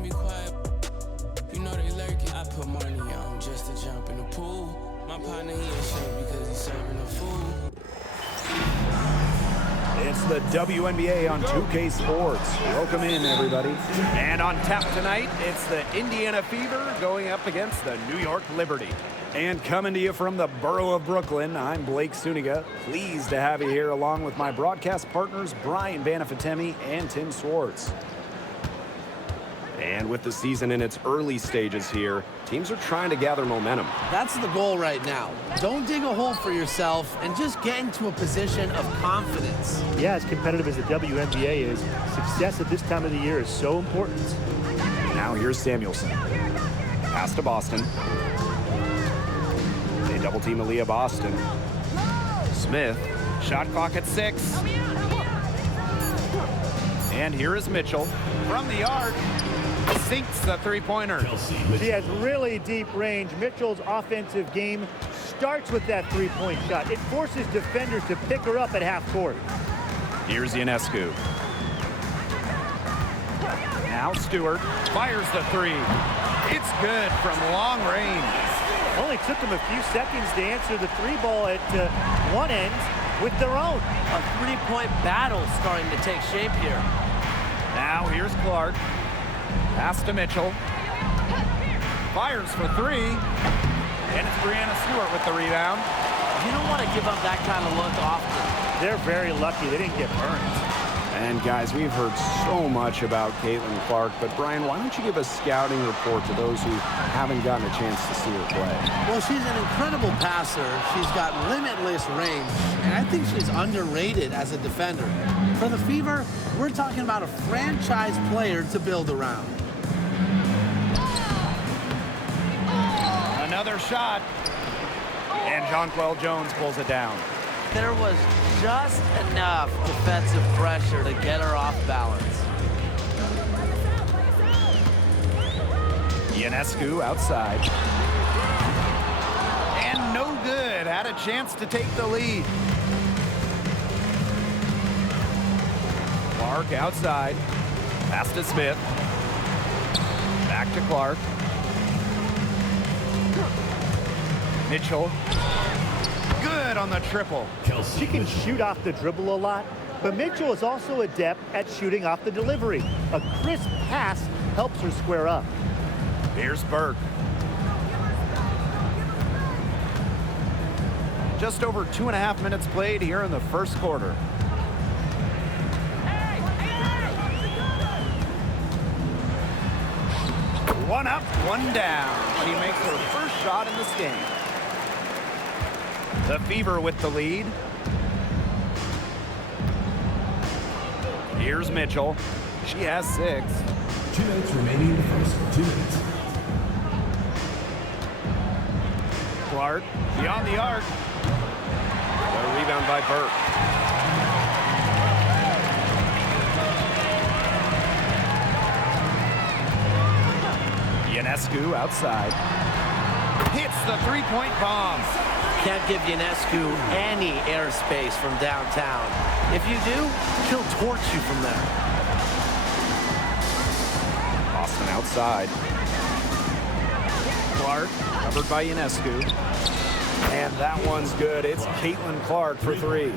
can be quiet. You know they lurking. I put money on just to jump in the pool. My partner, he in shape because he's serving the food. It's the WNBA on 2K Sports. Welcome in, everybody. And on tap tonight, it's the Indiana Fever going up against the New York Liberty. And coming to you from the borough of Brooklyn, I'm Blake Suniga. Pleased to have you here along with my broadcast partners, Brian Banafitemi and Tim Swartz. And with the season in its early stages here, teams are trying to gather momentum. That's the goal right now. Don't dig a hole for yourself and just get into a position of confidence. Yeah, as competitive as the WNBA is, success at this time of the year is so important. Now here's Samuelson. Pass to Boston. They double team Aaliyah Boston. Smith, shot clock at 6. And here is Mitchell from the arc. Sinks the three-pointer. She has really deep range. Mitchell's offensive game starts with that three-point shot. It forces defenders to pick her up at half court. Here's Ionescu. Now Stewart fires the three. It's good from long range. Only took them a few seconds to answer the three ball at one end with their own. A three-point battle starting to take shape here. Now here's Clark. Pass to Mitchell. Fires for three. And it's Brianna Stewart with the rebound. You don't want to give up that kind of look often. They're very lucky they didn't get burned. And guys, we've heard so much about Caitlin Clark, but Brian, why don't you give a scouting report to those who haven't gotten a chance to see her play? Well, she's an incredible passer. She's got limitless range, and I think she's underrated as a defender. For the Fever, we're talking about a franchise player to build around. Another shot. And Jonquel Jones pulls it down. There was just enough defensive pressure to get her off balance. Ionescu outside. And no good. Had a chance to take the lead. Clark outside. Pass to Smith. Back to Clark. Mitchell. Good on the triple. She can shoot off the dribble a lot, but Mitchell is also adept at shooting off the delivery. A crisp pass helps her square up. Here's Burke. Just over 2.5 minutes played here in the first quarter. One up, one down. She makes her first shot in this game. The Fever with the lead. Here's Mitchell. She has 6. 2 minutes remaining in the first. 2 minutes. Clark beyond the arc. A rebound by Burke. Ionescu outside. Hits the three-point bomb. Can't give Ionescu any airspace from downtown. If you do, she'll torch you from there. Boston outside. Clark covered by Ionescu. And that one's good. It's Caitlin Clark for 3.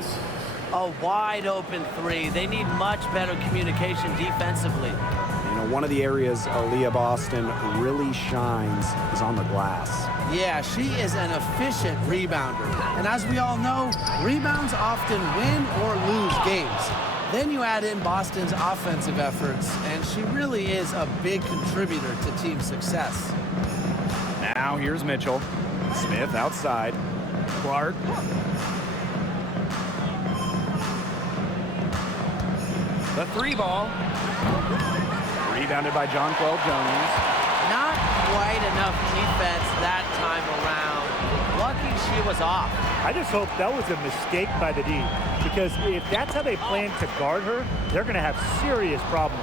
A wide open 3. They need much better communication defensively. You know, one of the areas Aaliyah Boston really shines is on the glass. Yeah, she is an efficient rebounder. And as we all know, rebounds often win or lose games. Then you add in Boston's offensive efforts, and she really is a big contributor to team success. Now here's Mitchell. Smith outside. Clark. The 3 ball. Rebounded by Jonquel Jones. Not quite enough defense that time around. Lucky she was off. I just hope that was a mistake by the D, because if that's how they plan to guard her, they're going to have serious problems.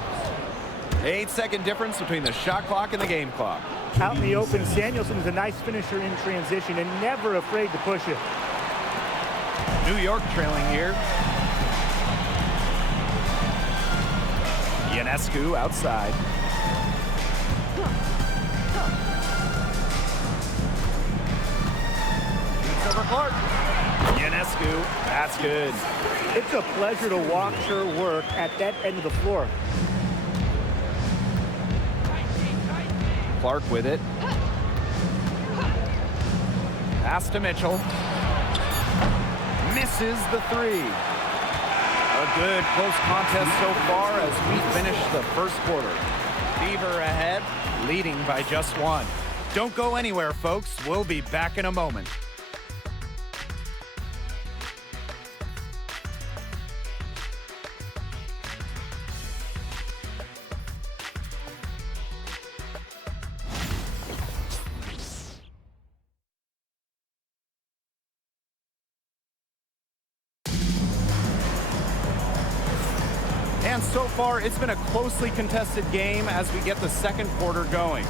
8-second difference between the shot clock and the game clock. Out in the open, Samuelson is a nice finisher in transition and never afraid to push it. New York trailing here. Ionescu outside. over Clark. Ionescu, that's good. It's a pleasure to watch her work at that end of the floor. Clark with it. Pass to Mitchell. Misses the three. A good close contest so far as we finish the first quarter. Fever ahead, leading by just one. Don't go anywhere, folks. We'll be back in a moment. And so far, it's been a closely contested game as we get the second quarter going.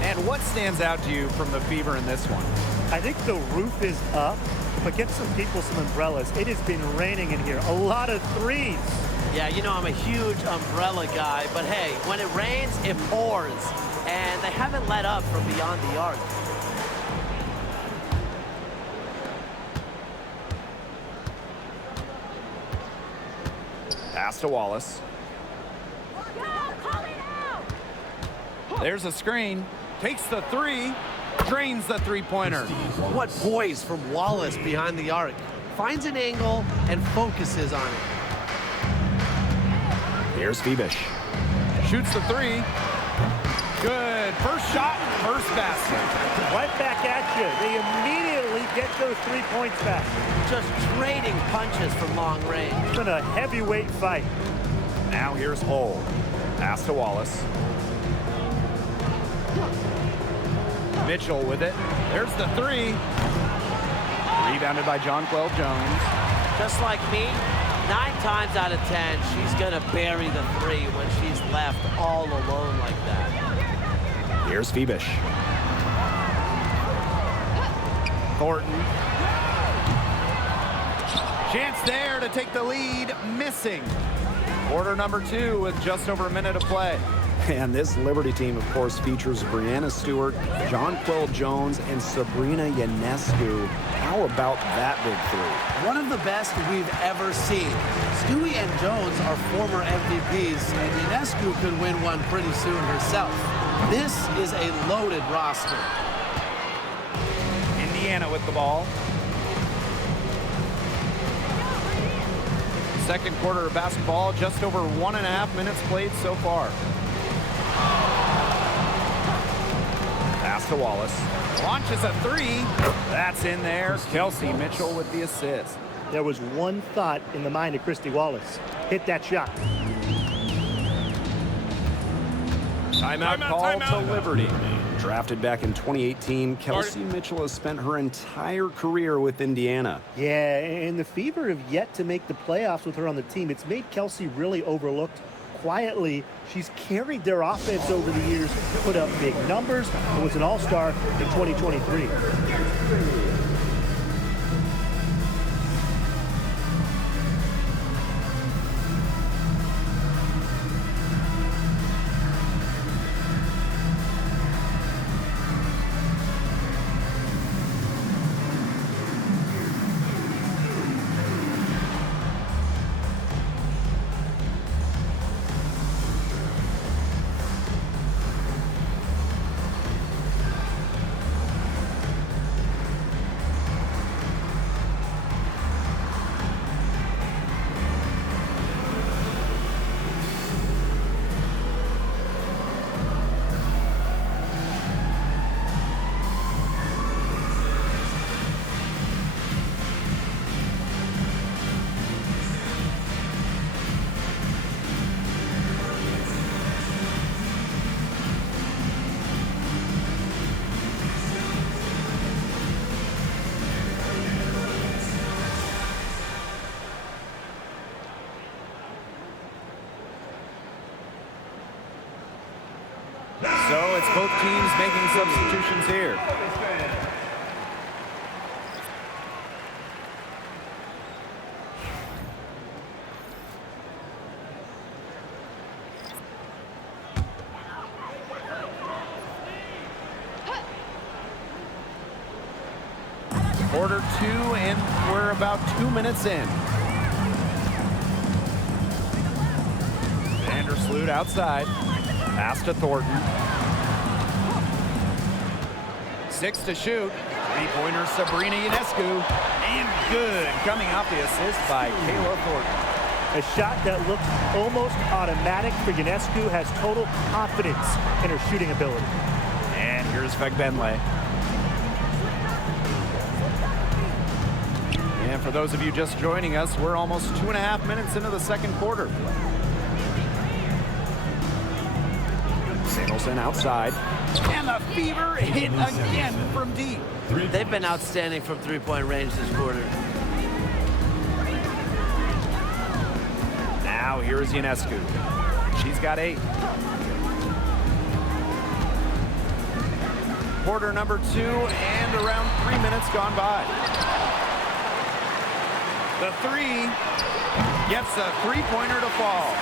And what stands out to you from the Fever in this one? I think the roof is up, but get some people some umbrellas. It has been raining in here. A lot of threes. Yeah, you know I'm a huge umbrella guy, but hey, when it rains, it pours. And they haven't let up from beyond the arc. Pass to Wallace. There's a screen. Takes the three. Drains the three-pointer. What poise from Wallace behind the arc. Finds an angle and focuses on it. Here's Febish. Shoots the three. Good. First shot, first basket. Right back at you. They immediately get those 3 points back. Just trading punches from long range. It's been a heavyweight fight. Now here's Hull. Pass to Wallace. Mitchell with it. There's the three. Rebounded by Jonquel Jones. Just like me, 9 times out of 10, she's gonna bury the three when she's left all alone like that. Here's Febish. Thornton. Chance there to take the lead, missing. Quarter number 2 with just over a minute to play. And this Liberty team, of course, features Brianna Stewart, Jonquel Jones, and Sabrina Ionescu. How about that big three? One of the best we've ever seen. Stewie and Jones are former MVPs, and Ionescu could win one pretty soon herself. This is a loaded roster. Indiana with the ball. Second quarter of basketball, just over 1.5 minutes played so far. Pass to Wallace. Launches a three. That's in there. Kelsey Mitchell with the assist. There was one thought in the mind of Christy Wallace. Hit that shot. Timeout call to Liberty. Drafted back in 2018, Kelsey Mitchell has spent her entire career with Indiana. Yeah, and the Fever have yet to make the playoffs with her on the team. It's made Kelsey really overlooked. Quietly, she's carried their offense over the years, put up big numbers, and was an all-star in 2023. So it's both teams making substitutions here. quarter two, and we're about 2 minutes in. Vandersloot outside. Pass to Thornton. 6 to shoot. Three-pointer Sabrina Ionescu. And good. Coming off the assist by Kayla Thornton. A shot that looks almost automatic for Ionescu, has total confidence in her shooting ability. And here's Vegbenle. And for those of you just joining us, we're almost 2.5 minutes into the second quarter. Samuelson outside. And the Fever hit again from deep. They've been outstanding from three-point range this quarter. Now here's Ionescu. She's got 8. Quarter number 2, and around 3 minutes gone by. The 3 gets a three-pointer to fall.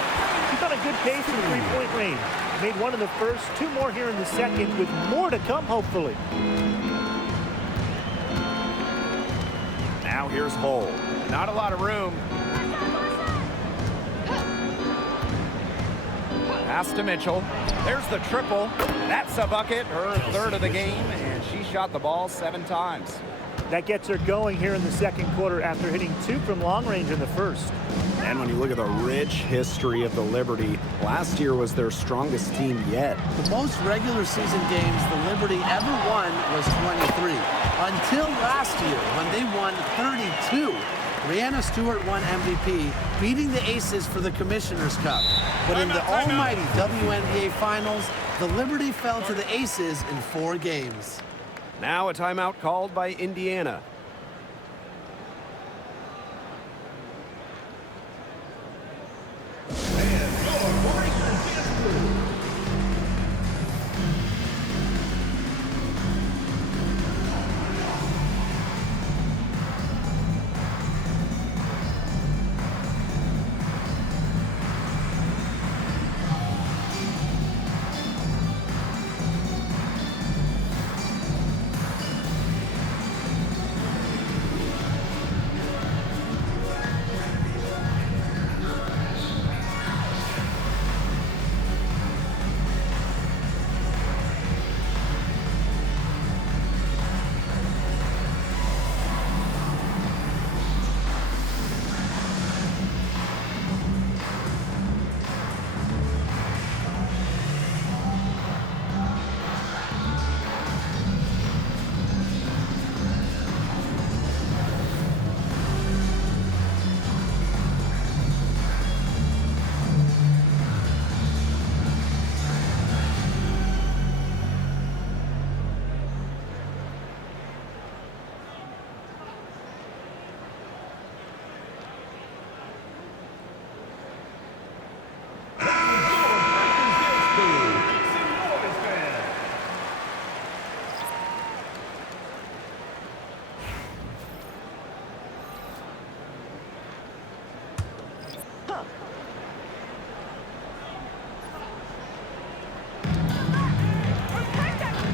She's on a good pace in the three-point range. Made one in the first, 2 more here in the second, with more to come, hopefully. Now here's Hull. Not a lot of room. Pass to Mitchell. There's the triple. That's a bucket, her third of the game, and she shot the ball 7 times. That gets her going here in the second quarter after hitting 2 from long range in the first. And when you look at the rich history of the Liberty, last year was their strongest team yet. The most regular season games the Liberty ever won was 23. Until last year, when they won 32. Brianna Stewart won MVP, beating the Aces for the Commissioner's Cup. But in the almighty WNBA Finals, the Liberty fell to the Aces in 4 games. Now a timeout called by Indiana.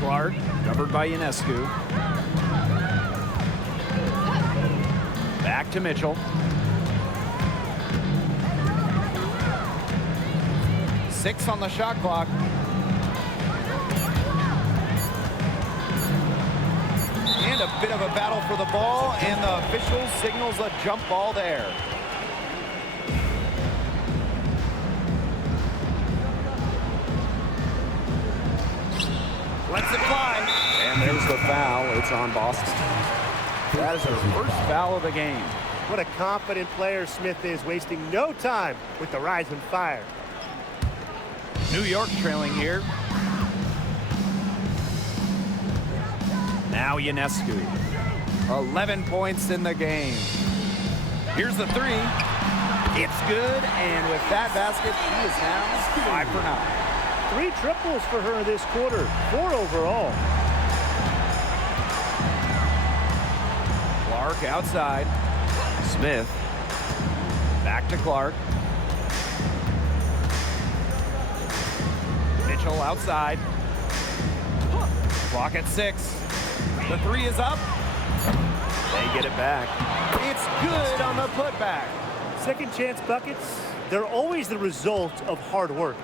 Clark, covered by Ionescu. Back to Mitchell. 6 on the shot clock. And a bit of a battle for the ball, and the official signals a jump ball there. Lets it fly. And there's the foul. It's on Boston. That is her first foul of the game. What a confident player Smith is, wasting no time with the rising fire. New York trailing here. Now Ionescu. 11 points in the game. Here's the 3. It's good, and with that basket, she is now 5 for 9. 3 triples for her this quarter, 4 overall. Clark outside. Smith. Back to Clark. Mitchell outside. Clock at 6. The 3 is up. They get it back. It's good on the putback. Second chance buckets, they're always the result of hard work.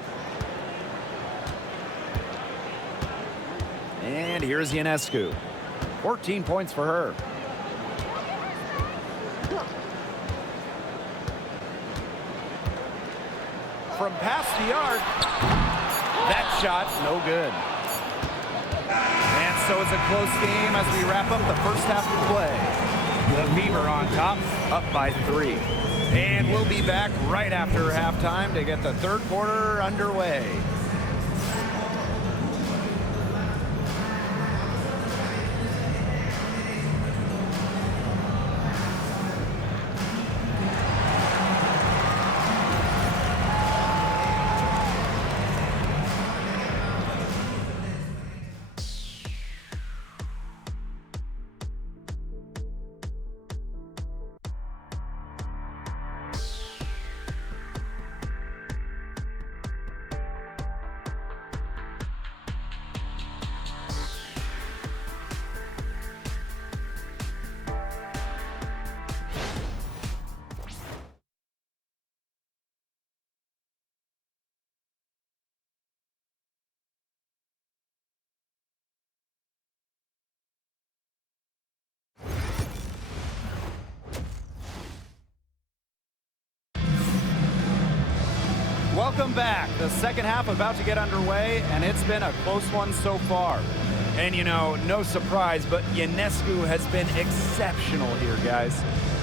And here's Ionescu. 14 points for her. From past the arc, that shot, no good. And so it's a close game as we wrap up the first half of play. The Fever on top, up by 3. And we'll be back right after halftime to get the third quarter underway. Welcome back. The second half about to get underway, and it's been a close one so far. And you know, no surprise, but Ionescu has been exceptional here, guys.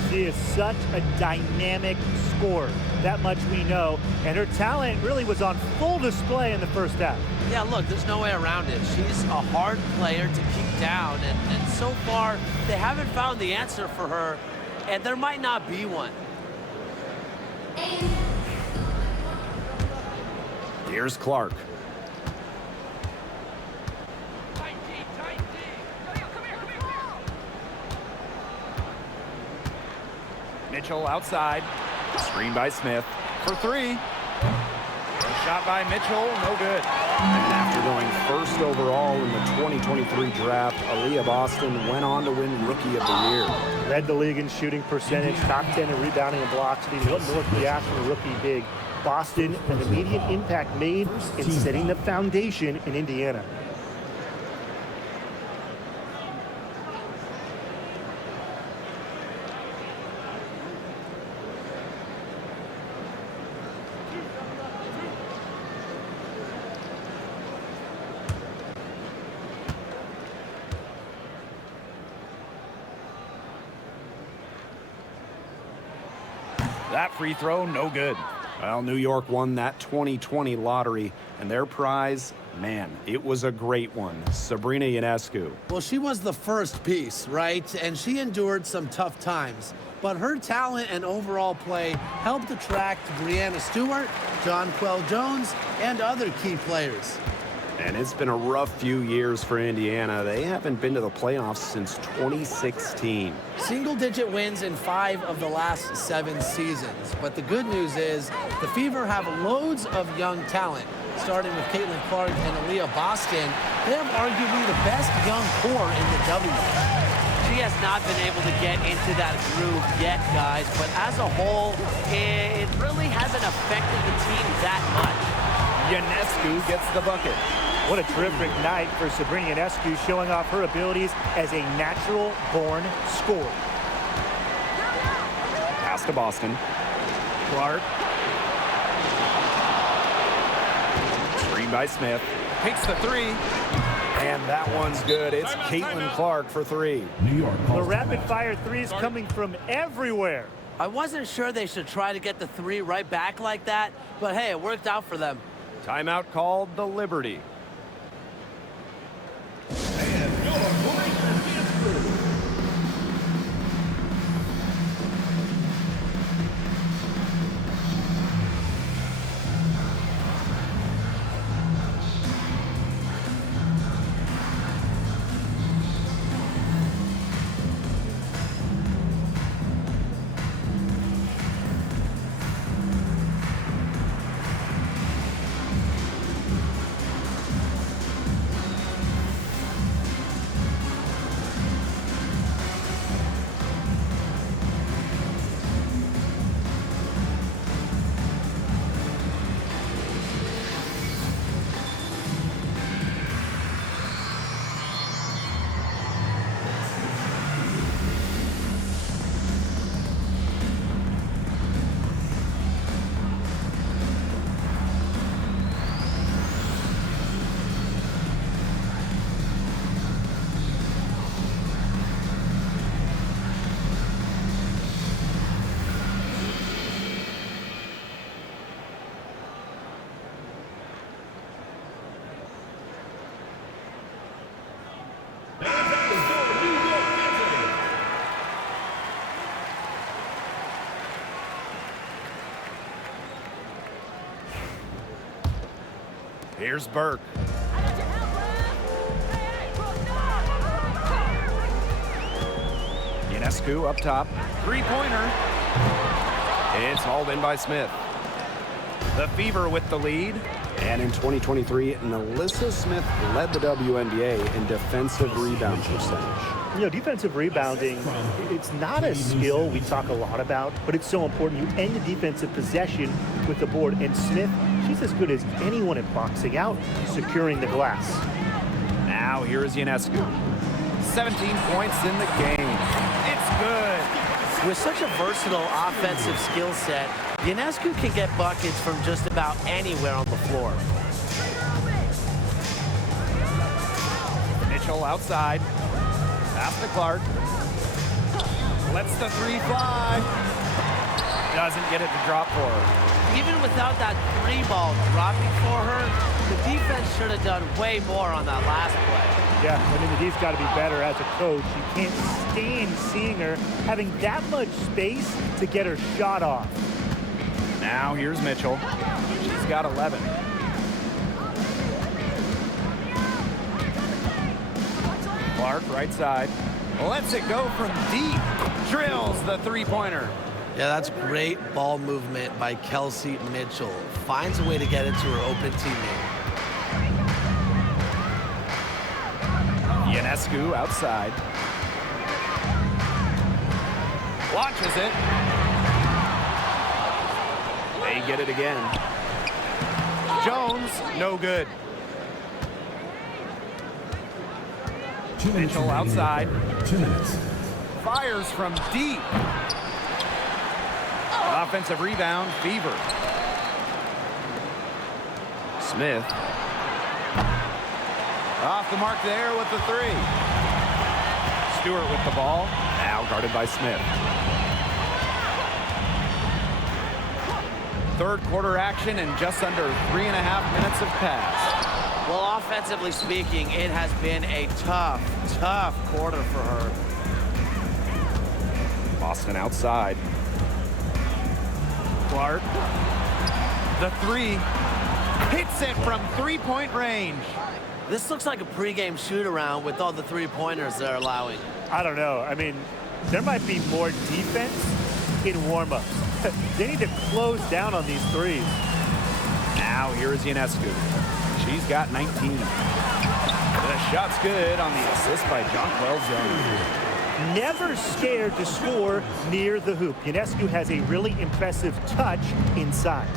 She is such a dynamic scorer. That much we know. And her talent really was on full display in the first half. Yeah, look, there's no way around it. She's a hard player to keep down, and so far, they haven't found the answer for her, and there might not be one. Here's Clark. Mitchell outside. Screen by Smith for 3. Shot by Mitchell, no good. And after going first overall in the 2023 draft, Aaliyah Boston went on to win Rookie of the Year. Led the league in shooting percentage, top 10 in rebounding and blocks, leading up North National rookie big. Boston, an immediate impact made in setting the foundation in Indiana. That free throw, no good. Well, New York won that 2020 lottery, and their prize, man, it was a great one. Sabrina Ionescu. Well, she was the first piece, right? And she endured some tough times. But her talent and overall play helped attract Breanna Stewart, Jonquel Jones, and other key players. And it's been a rough few years for Indiana. They haven't been to the playoffs since 2016. Single-digit wins in 5 of the last 7 seasons. But the good news is the Fever have loads of young talent. Starting with Caitlin Clark and Aaliyah Boston, they have arguably the best young core in the W. She has not been able to get into that groove yet, guys. But as a whole, it really hasn't affected the team that much. Ionescu gets the bucket. What a terrific night for Sabrina Ionescu, showing off her abilities as a natural-born scorer. Pass to Boston. Clark. Screen by Smith. Takes the 3. And that one's good. It's Caitlin Clark for 3. New York The calls rapid-fire threes coming from everywhere. I wasn't sure they should try to get the 3 right back like that, but hey, it worked out for them. Timeout called the Liberty. Here's Burke. Ionescu up top. Three-pointer. It's hauled in by Smith. The Fever with the lead. And in 2023, NaLyssa Smith led the WNBA in defensive rebound percentage. You know, defensive rebounding, it's not a skill we talk a lot about, but it's so important. You end the defensive possession with the board. And Smith, she's as good as anyone at boxing out, securing the glass. Now here is Ionescu. 17 points in the game. It's good. With such a versatile offensive skill set, Ionescu can get buckets from just about anywhere on the floor. Mitchell outside. Pass to Clark. Lets the three fly. Doesn't get it to drop for her. Even without that three ball dropping for her, the defense should have done way more on that last play. Yeah, I mean, the D's got to be better as a coach. You can't stand seeing her having that much space to get her shot off. Now here's Mitchell. She's got 11. Clark right side. Lets it go from deep. Drills the three-pointer. Yeah, that's great ball movement by Kelsey Mitchell. Finds a way to get it to her open teammate. Ionescu outside. Launches it. They get it again. Jones, no good. 2 minutes Mitchell remaining. outside. 2 minutes. Fires from deep. Offensive rebound, Fever. Smith. Off the mark there with the three. Stewart with the ball. Now guarded by Smith. Third quarter action and just under 3.5 minutes have passed. Well, offensively speaking, it has been a tough quarter for her. Boston outside. Clark. The three. Hits it from three-point range. This looks like a pregame shoot-around with all the three-pointers they're allowing. I don't know. I mean, there might be more defense in warm-ups. They need to close down on these threes. Now here is Ionescu. She's got 19. The shot's good on the assist by Jonquel Jones. Never scared to score near the hoop. Ionescu has a really impressive touch inside.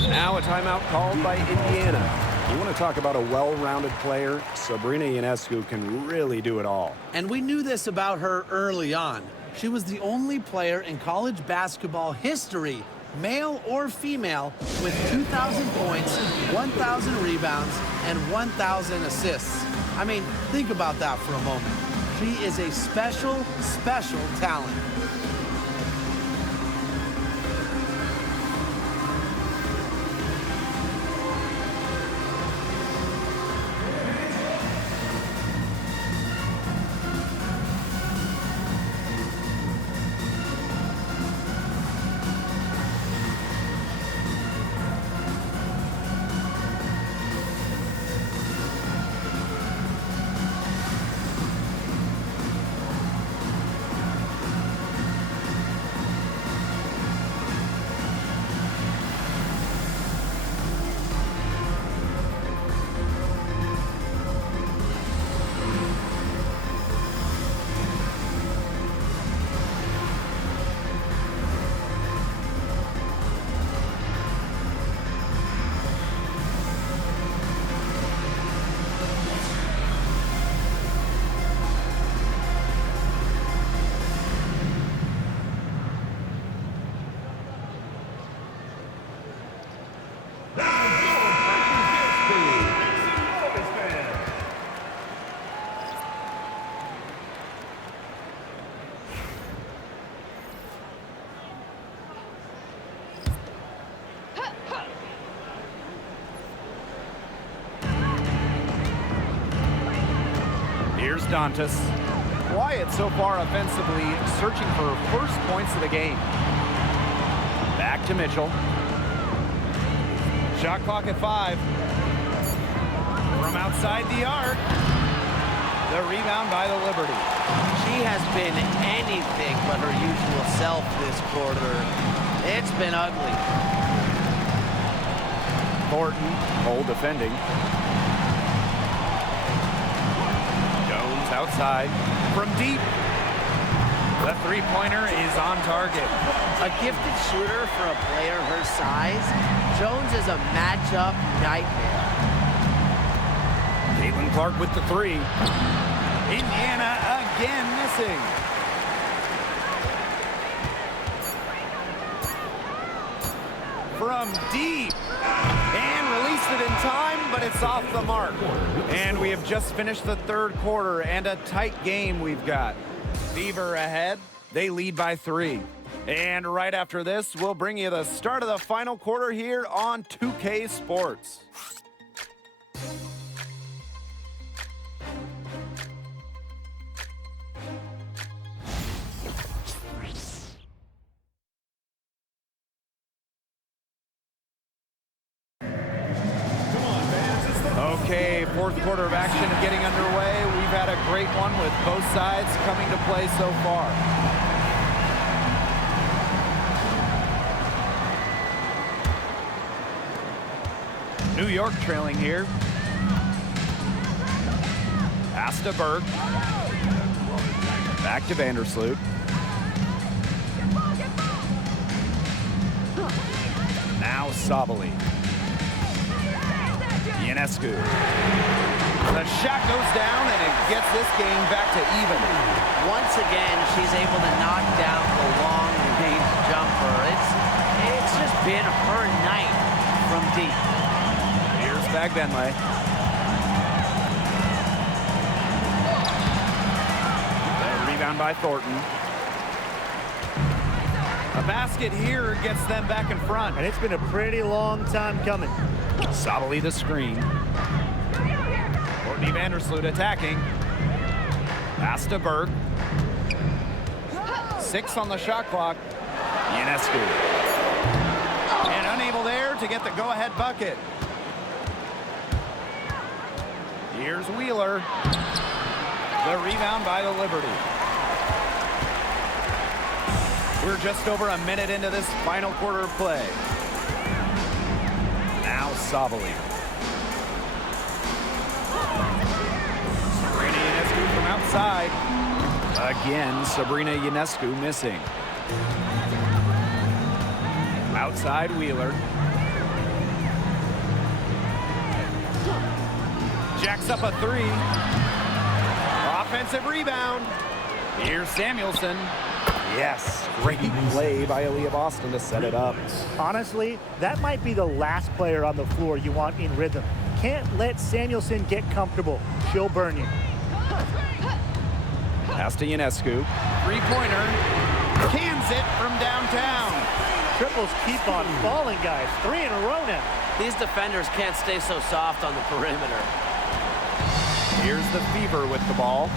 Now a timeout called by Indiana. You want to talk about a well-rounded player? Sabrina Ionescu can really do it all. And we knew this about her early on. She was the only player in college basketball history, male or female, with 2,000 points, 1,000 rebounds, and 1,000 assists. I mean, think about that for a moment. She is a special talent. Here's Dantas. Quiet so far offensively, searching for first points of the game. Back to Mitchell. Shot clock at 5. From outside the arc. The rebound by the Liberty. She has been anything but her usual self this quarter. It's been ugly. Thornton, Cole defending. Jones outside. From deep. The three-pointer is on target. A gifted shooter for a player her size, Jones is a matchup nightmare. Caitlin Clark with the three. Indiana again missing. From deep. And released it in time, but it's off the mark. And we have just finished the third quarter, and a tight game we've got. Fever ahead. They lead by 3. And right after this, we'll bring you the start of the final quarter here on 2K Sports. Okay, fourth quarter of action getting underway. We've had a great one with both sides coming to play so far. New York trailing here. Pass to Burke. Back to Vandersloot. Now Sabali. Ionescu. The shot goes down and it gets this game back to even. Once again, she's able to knock down the long-range jumper. It's just been her night from deep. Here's Bagbenley. The rebound by Thornton. A basket here gets them back in front. And it's been a pretty long time coming. Sabali the screen. Courtney Vandersloot attacking. Pass to Burke. 6 on the shot clock. Ionescu. And unable there to get the go-ahead bucket. Here's Wheeler. The rebound by the Liberty. We're just over a minute into this final quarter of play. Now Sabali. Sabrina Ionescu from outside. Again, Sabrina Ionescu missing. Outside Wheeler. Jacks up a 3. Offensive rebound. Here's Samuelson. Yes, great play by Aaliyah Boston to set it up. Honestly, that might be the last player on the floor you want in rhythm. Can't let Samuelson get comfortable. She'll burn you. Pass to Ionescu. Three-pointer. Cans it from downtown. Triples keep on falling, guys. 3 in a row now. These defenders can't stay so soft on the perimeter. Here's the Fever with the ball.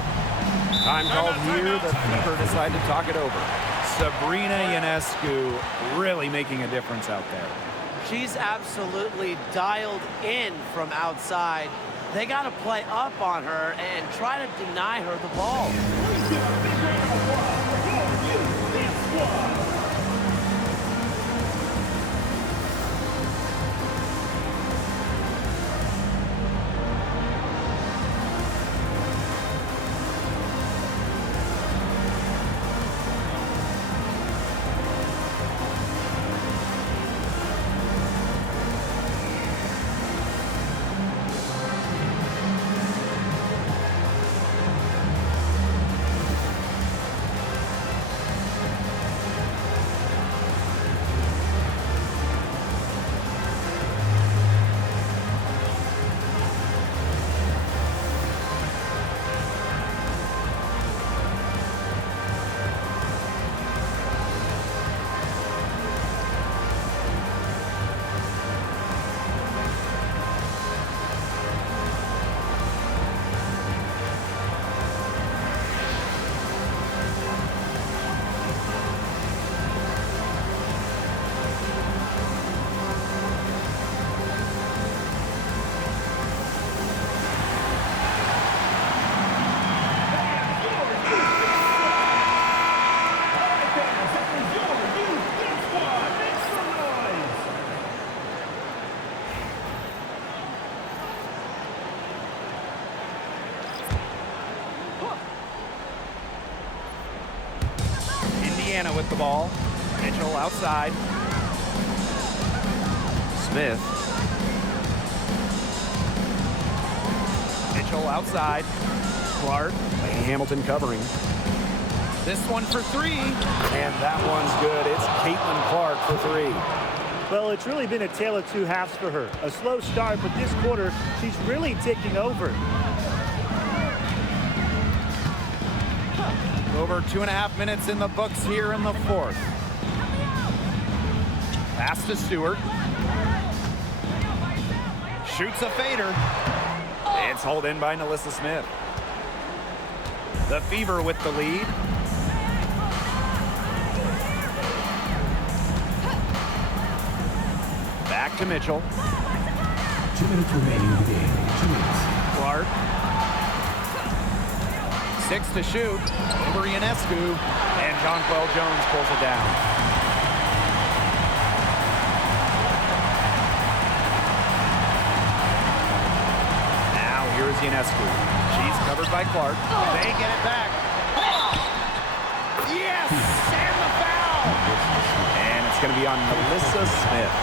Time called here. The Fever decide to talk it over. Sabrina Ionescu really making a difference out there. She's absolutely dialed in from outside. They got to play up on her and try to deny her the ball. Indiana with the ball. Mitchell outside. Smith. Mitchell outside. Clark. Lane Hamilton covering. This one for three. And that one's good. It's Caitlin Clark for three. Well, it's really been a tale of two halves for her. A slow start, but this quarter, she's really taking over. Over 2.5 minutes in the books here in the fourth. Pass to Stewart. Shoots a fader. It's hauled in by Nalissa Smith. The Fever with the lead. Back to Mitchell. 2 minutes remaining in the game. 2 minutes. Clark. 6 to shoot. Over Ionescu. And Jonquel Jones pulls it down. Now here's Ionescu. She's covered by Clark. They get it back. Yes! And the foul! And it's going to be on Nalissa Smith.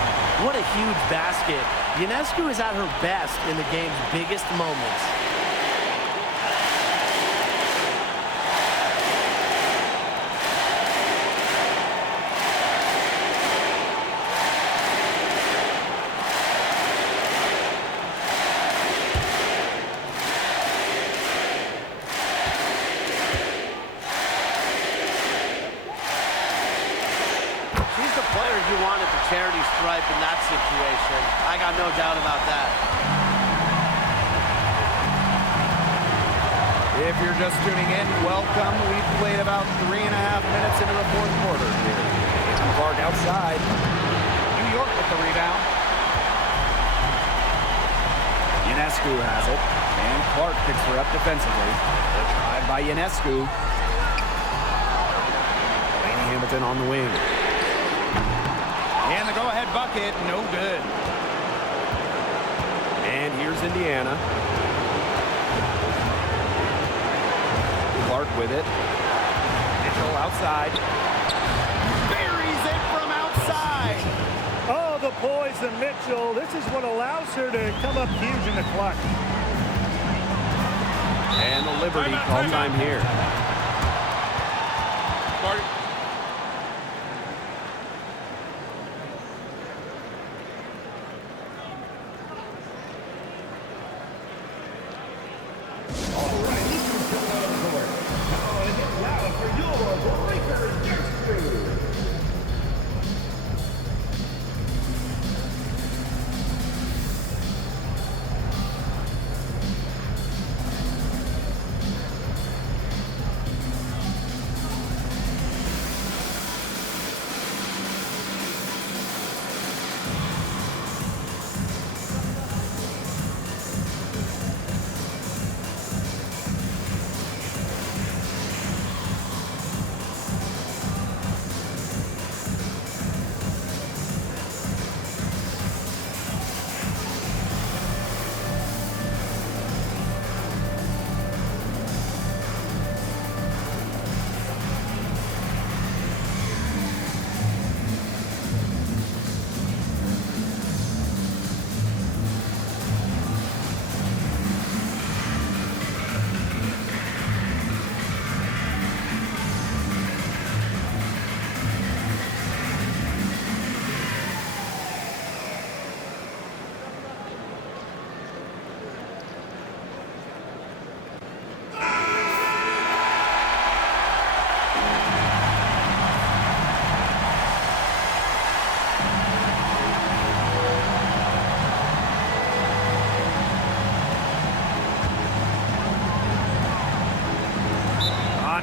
What a huge basket. Ionescu is at her best in the game's biggest moments. She's the player you want at the charity stripe in that situation. I got no doubt about that. If you're just tuning in, welcome. We've played about 3.5 minutes into the fourth quarter here. Caitlin Clark outside. New York with the rebound. Ionescu has it. And Clark picks her up defensively. The drive by Ionescu. Lane Hamilton on the wing. And the go-ahead bucket, no good. And here's Indiana. Clark with it. Mitchell outside. Buries it from outside. Oh, the poise of Mitchell. This is what allows her to come up huge in the clutch. And the Liberty call time here.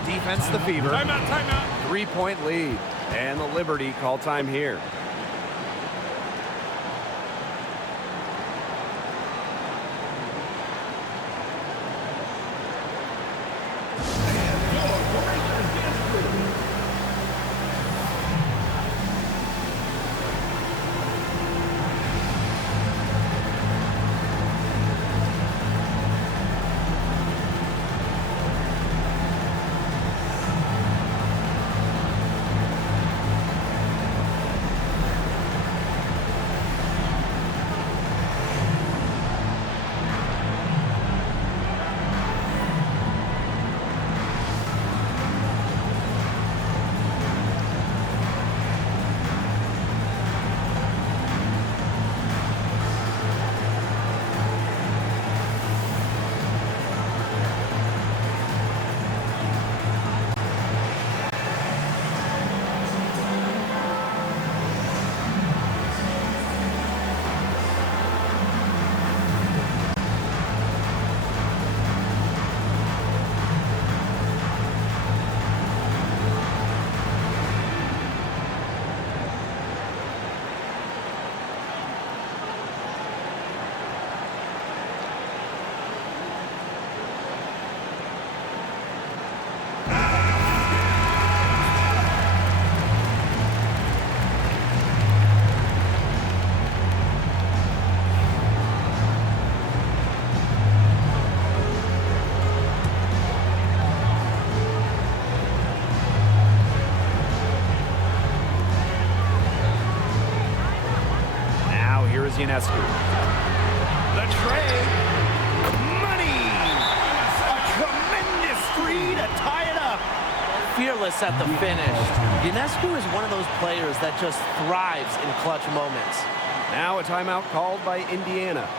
Defense, the Fever. Timeout, timeout. 3-point lead. And the Liberty call time here. is Ionescu. The tray. Money! A tremendous three to tie it up. Fearless at the finish. Ionescu is one of those players that just thrives in clutch moments. Now a timeout called by Indiana.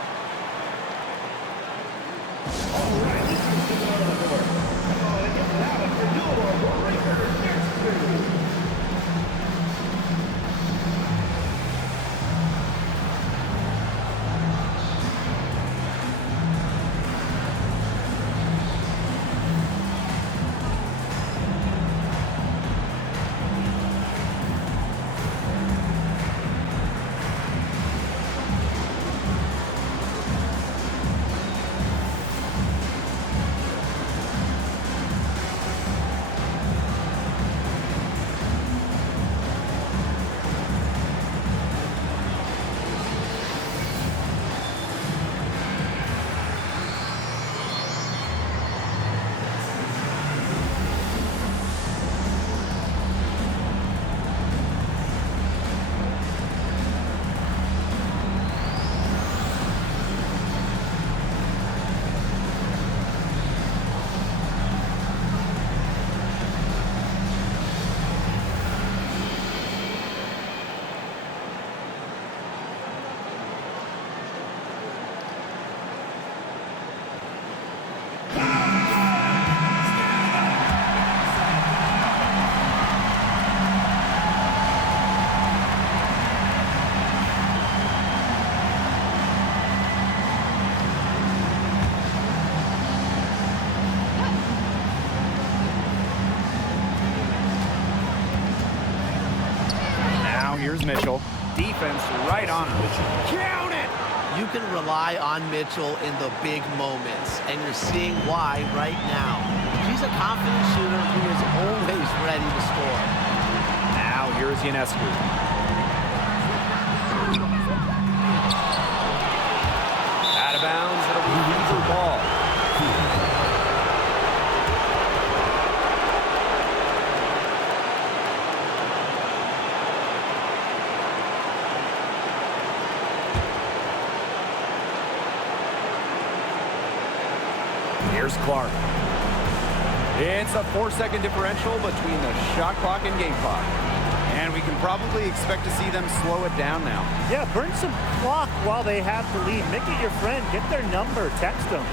Here's Mitchell. Defense right on him. Count it! You can rely on Mitchell in the big moments, and you're seeing why right now. She's a confident shooter who is always ready to score. Now here's Ionescu. Out of bounds, it'll be Fever ball. Here's Clark. It's a 4-second differential between the shot clock and game clock. And we can probably expect to see them slow it down now. Yeah, burn some clock while they have the lead. Make it your friend. Get their number. Text them.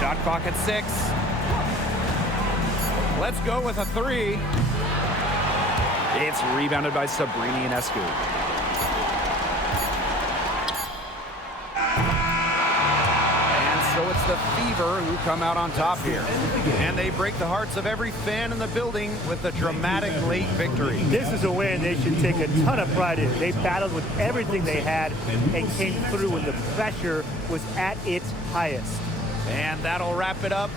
Shot clock at 6. Let's go with a 3. It's rebounded by Sabrina Ionescu. So it's the Fever who come out on top here. And they break the hearts of every fan in the building with a dramatic late victory. This is a win they should take a ton of pride in. They battled with everything they had and came through when the pressure was at its highest. And that'll wrap it up